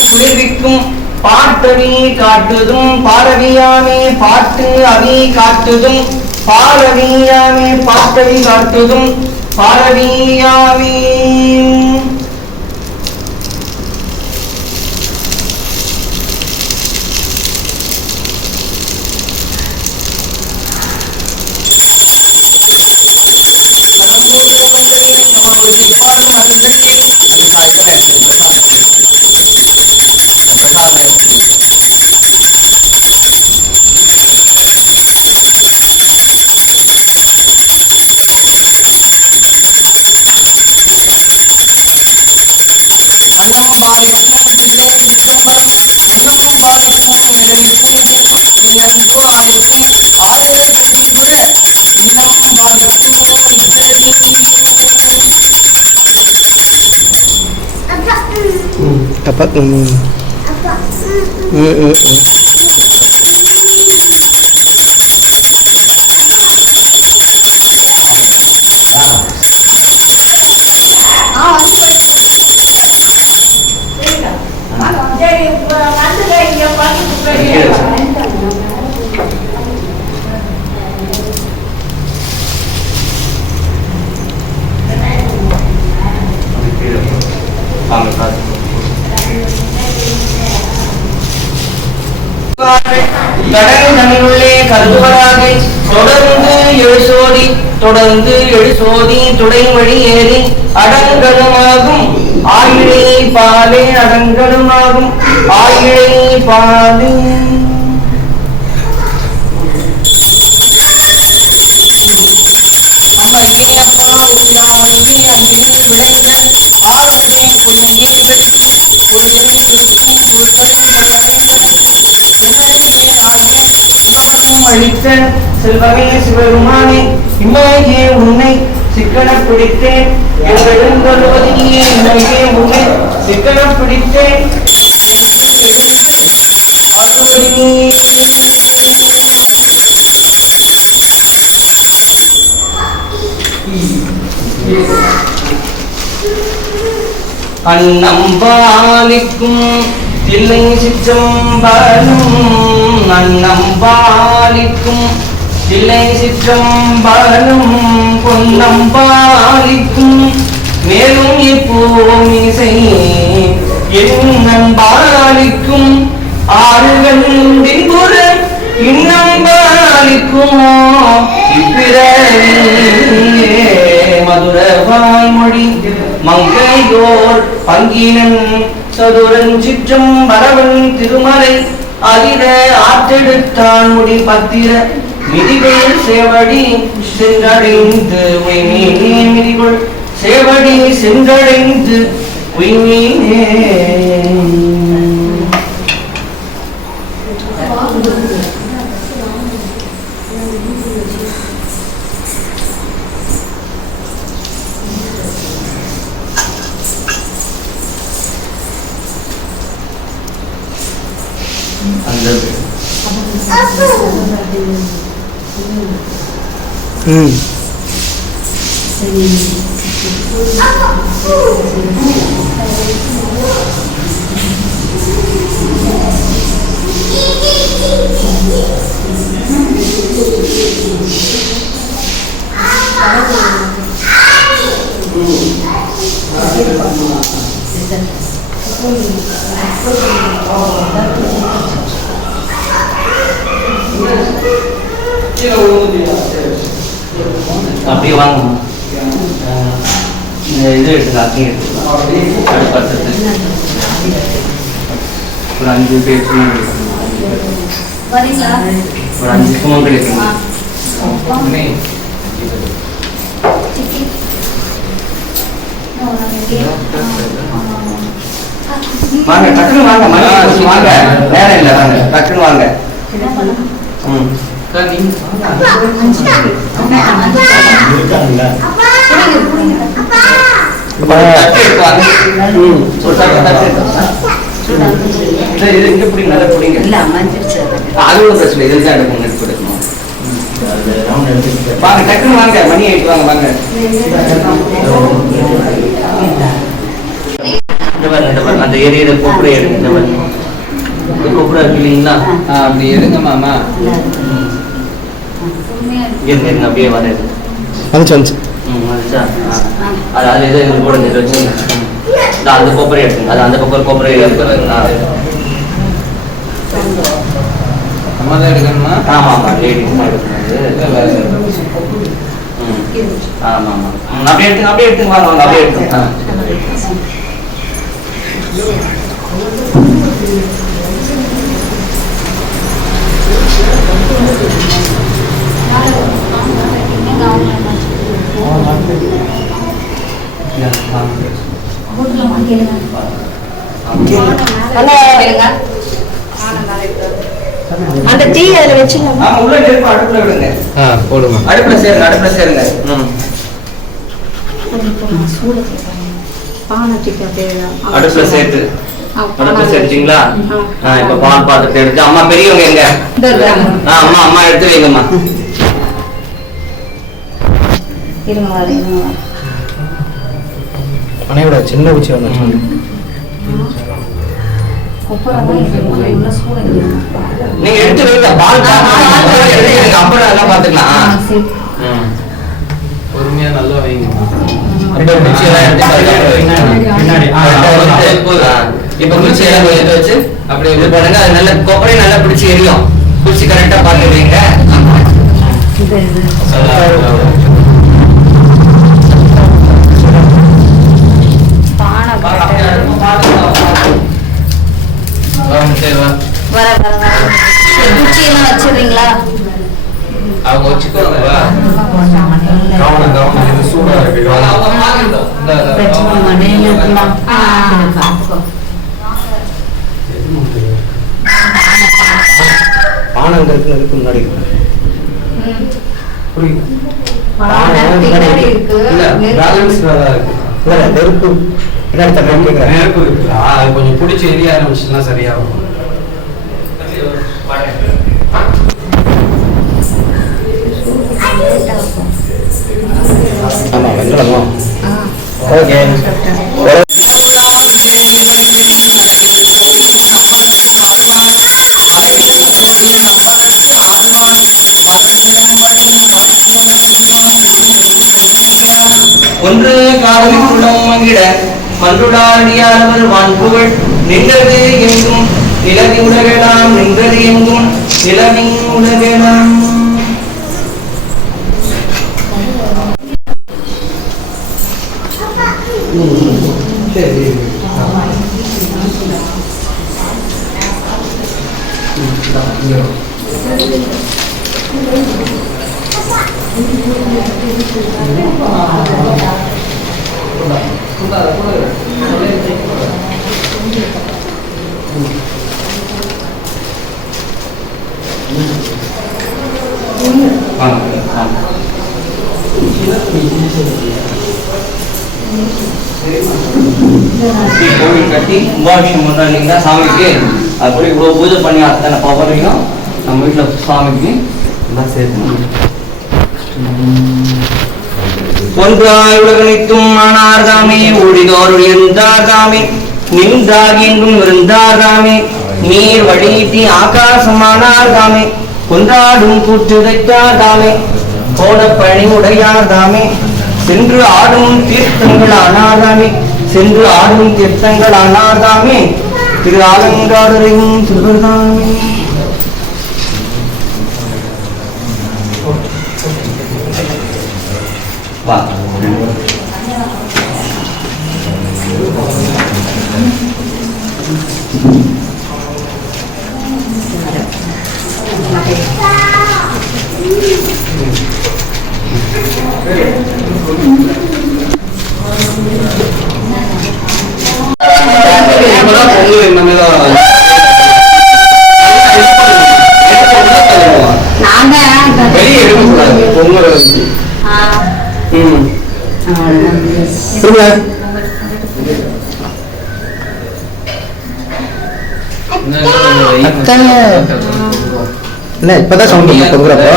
குளிர்விக்கும் பாட்டவி காட்டுதும் பாரவியாமே பாட்டு அவி காட்டுதும் பாரவியாமே பாட்டவி காட்டுதும் பாரவியாமே प्रसाद கடலுள்ளே கருதுவராக தொடர்ந்து எழுசோதி துடை வழி ஏறி அடங்கலுமாகும் ஆயிழை பாலே அடங்கலுமாகும் ஆயிழை பாலே அளித்த செல்வமே சிவருமானே இம்மையே உன்னை சிக்கன பிடித்தேன் இம்மையே உன்னை சிக்கன பிடித்தேன் அன்னம்பாலிக்கும் தில்லை சிற்றம்பலம் அன்னம்பாலிக்கும் தில்லை சிற்றம்பலம் பொன்னம்பாலிக்கும் மேலும் இப்போமிசை என்னம்பாலிக்கும் ஆறுகள் தின்புற இன்னம்பாலிக்குமோ இப்பிறவியே மதுர வாய்மொழி மங்கையோர் பங்கினன் சதுரன் சிற்றம் வரவன் திருமலை அதிர ஆற்றெடுத்தான் முடி பத்திர மிதிகள் சேவடி சென்றடைந்து உய்மீனே மிதிகள் சேவடி சென்றடைந்து உய்மீனே அப்படியே வாங்க இது எடுத்துக்கலாம் அப்படியே எடுத்துக்கலாம் ஒரு 5 பேர் ஒரு 5 சுமங்கள் எடுத்துக்கலாம் வாங்க டக்குன்னு வாங்க வாங்க நேரம் இல்லை வாங்க டக்குன்னு வாங்க இங்க பிடிங்க நல்லா பிடிங்க அது ஒரு பிரச்சனை இதுல தான் எடுக்கணும் எடுத்து எடுக்கணும் வாங்க டக்குன்னு வாங்க மணி ஆயிட்டு வாங்க வாங்க அந்த ஏரியில கொப்புரை எடுங்க இந்த மாதிரி கொப்புரை இருக்கு இல்லைங்களா அப்படி எடுங்க மாமா இருங்க அப்படியே வராது வந்துச்சு அது அது இதை இது போடுங்க இது வச்சு அந்த கொப்பரை எடுத்துங்க அது அந்த பக்கம் கொப்பரை அம்மா தான் எடுக்கணுமா? ஆமா ஆமா லேடிஸ் தான் எடுக்கணும் ஆமா ஆமா அப்படியே எடுத்துங்க வாங்க வாங்க அப்படியே எடுத்துங்க அந்த டீ அதுல வச்சிடலாம். உள்ள நெருப்பு அடுப்புல விடுங்க. போடுங்க. அடுப்புல சேருங்க. அடுப்புல சேர்த்து அடுப்பு செஞ்சிங்களா? இப்ப பால் பாத்திரத்தை எடுத்து அம்மா பெரியவங்க எங்க? அம்மா அம்மா எடுத்து வைங்கம்மா. அனையோட சின்ன குச்சி வந்து நீங்க எடுத்து வைங்க. பால் எடுத்து அப்புறம் எல்லாம் பாத்துக்கலாம். பொறுமையா நல்லா வைங்க. இப்ப குச்சி எல்லாம் எடுத்து வச்சு அப்படி இது பண்ணுங்க. அது நல்ல கொப்பரை நல்லா பிடிச்சி எரியும். குச்சி கரெக்டா பாத்துக்கிறீங்க. வச்சிருக்கீங்களா? அவங்க வச்சுக்கோங்க. கவனம் இது சூடா இருக்கு. பானம் இருக்கு முன்னாடி நெருப்பு கொஞ்சம் பிடிச்சி எரிய ஆரம்பிச்சுன்னா சரியாகும். ஆமா வெங்கடமா ஓகே. ஒன்று காவலில் உள்ளம் மங்கிட மன்றுடாடியாளவர் வான்புகழ் நின்றது எங்கும் நிலவி உலகெல்லாம் நின்றது எங்கும் நிலவி உலகெல்லாம். கோவில் கட்டி கும்பாபிஷேகம் பண்றோம் இல்லைங்களா சாமிக்கு. அப்படி இவ்வளவு பூஜை பண்ணி அத்தனை பவரையும் நம்ம வீட்டுல சாமிக்கு எல்லாம் சேர்த்து ஒன்றாய் உலகனைத்தும் ஆனார்தாமே ஓடிதோருடைய இருந்தார்தாமே நின்றார் எங்கும் இருந்தார்தாமே நீர் வழித்தி ஆகாசமானார்தாமே கொண்டாடும் கூற்று வைத்தார்தாமே கோடப்பழனி உடையார்தாமே சென்று ஆடும் தீர்த்தங்கள் ஆனார்தாமே சென்று ஆடும் தீர்த்தங்கள் ஆனார்தாமே திரு ஆலங்காடுரையும் திருவர்தாமே. வா வெளியே எடுக்கக்கூடாது பொங்கல் என்ன இப்பதான் சவுண்ட் பொங்குறப்போ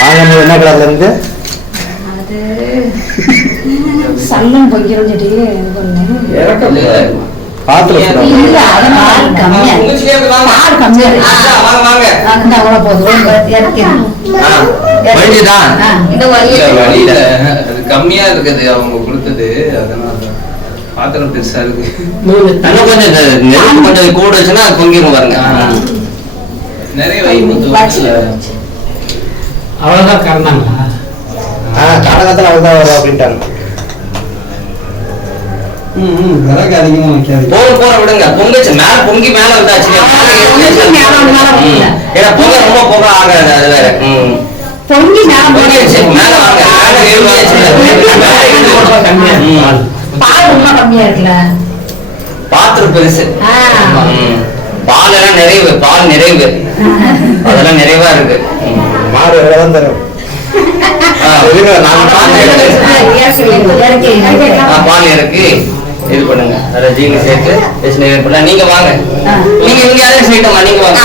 வாங்க என்ன கலர்ல இருந்து சல்லம் பொய்க்கிறோம் செடியே பாத்துல கம்மியா இருக்குது அவங்க கொடுத்தது. அதனால பாத்திரம் பெருசா இருக்கு. கொஞ்சம் கூட வச்சுன்னா பொங்கிரும் பாருங்க. நிறைய வைப்பு அவ்வளவுதான் காரணங்களா? காலகத்தில் அவ்வளவுதான் வரும் அப்படின்ட்டாங்க. விறகு அதிகமா வைக்காது. போற விடுங்க. பொங்கச்சு மேல பொங்கி மேல வந்தாச்சு. ஏன்னா பொங்க ரொம்ப பொங்க ஆகாது. அது வேற பொங்கி பொங்கிடுச்சு மேல வாங்க. பால் ரொம்ப கம்மியா இருக்குல்ல. பாத்திரம் பெருசு. பால் எல்லாம் நிறைவு. பால் நிறைவு அதெல்லாம் நிறைவா இருக்கு. மாடு எவ்வளவுதான் தரும். பால் இறக்கி இது பண்ணுங்க. அதை ஜீனி சேர்த்து நீங்க வாங்க. நீங்க இங்க யாரும் சேர்த்தமா நீங்க வாங்க.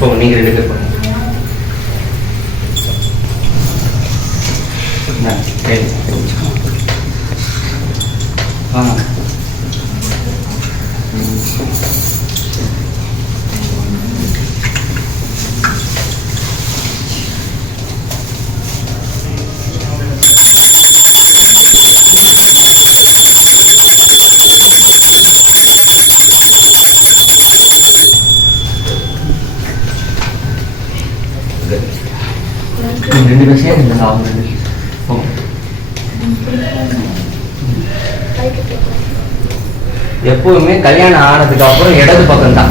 போட்டு நீங்க 2 பேர் போங்க. ரெண்டு பேர் சேர்ந்து அவங்க எப்பவுமே கல்யாணம் ஆனதுக்கு அப்புறம் இடது பக்கம் தான்.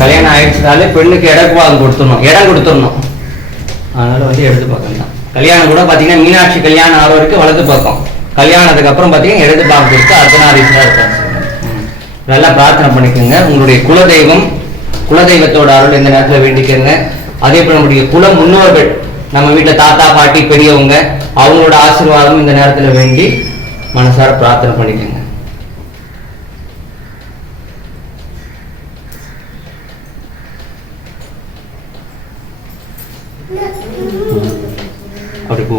கல்யாணம் ஆயிடுச்சுனாலே பெண்ணுக்கு இடம் கொடுத்துடணும். அதனால வந்து இடது பக்கம் தான். கல்யாணம் கூட பாத்தீங்கன்னா மீனாட்சி கல்யாணம் ஆற வரைக்கும் வலது பக்கம், கல்யாணத்துக்கு அப்புறம் பாத்தீங்கன்னா இடது பக்கம் கொடுத்து அர்த்தநாரீஸ்வரா இருக்காங்க. நல்லா பிரார்த்தனை பண்ணிக்கோங்க. உங்களுடைய குலதெய்வத்தோட அருள் இந்த நேரத்துல வேண்டிக்கோங்க. அதே போல நம்முடைய குல முன்னோர்கள், நம்ம வீட்டுல தாத்தா பாட்டி பெரியவங்க, அவங்களோட ஆசீர்வாதம் இந்த நேரத்துல வேண்டி மனசார பிரார்த்தனை பண்ணிக்கோங்க. அப்படி பூ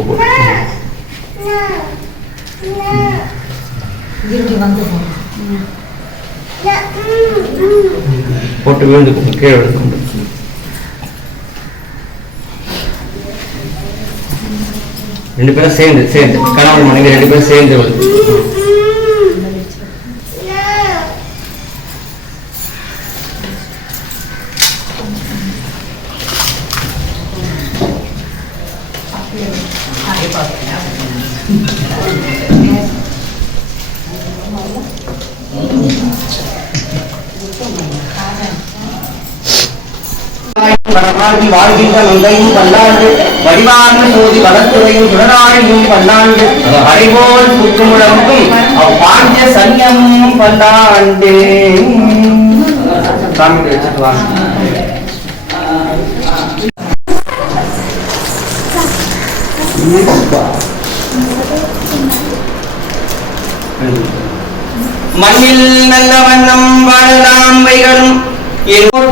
போட்டு விழுந்து கீழே விழுந்து ரெண்டு பேரும் சேர்ந்து கணவன் மனைவி 2 பேரும் சேர்ந்து விழுந்து வாழ்கின்ற மங்கையும் பல்லாண்டு வடிவார்ந்த சோதி வளத்துறையும் சுடராழியும் பல்லாண்டு அரைபோல் புத்துமுழக்கும் அவ்வாழ்ந்த சன்னியமும் பல்லாண்டு. சாமி வச்சுட்டு வாங்க. மண்ணில் நல்ல வண்ணம் வாழலாம் வைகளும்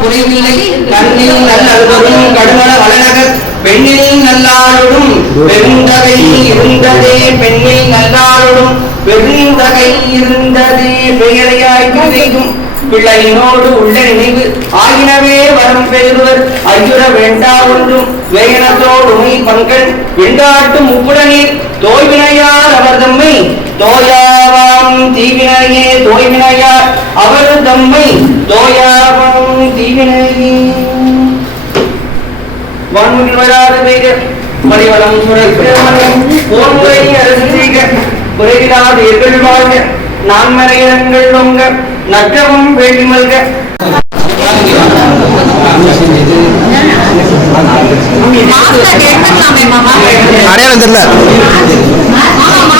புரிவில்லை கண்ணில் நல்லல்வரும் கடுமல வளநகர் பெண்ணில் நல்லாளுடும் பெருந்தகை இருந்ததே பெண்ணில் நல்லாளுடும் பெருந்தகை இருந்ததே பெயரையாய் கதைக்கும் பிள்ளையினோடு உள்ள நினைவு ஆகினவே வரம் பெறுவர் ஐயுற வேண்டா ஒன்றும் வேயனத்தோடுமை பங்கன் வெண்டாட்டு முப்புடனீர் தோய்வினையார் அவர் தம்மை தோயாவாம் தீவினையே தோய்வினையார் அவர் தம்மை தோயாவாம் தீவினையே. வான்முகில் வராத வேக மணிவளம் சுரல் போன்முறை அரசு செய்க குறைவிலாதீர்கள் வாழ்க நான்மறையங்கள் உங்க நற்றவும் வேண்டி மல்க. மாஸ்டர் எடுத்துக்கலாமே மாமா. அடையாளம் தெரியல.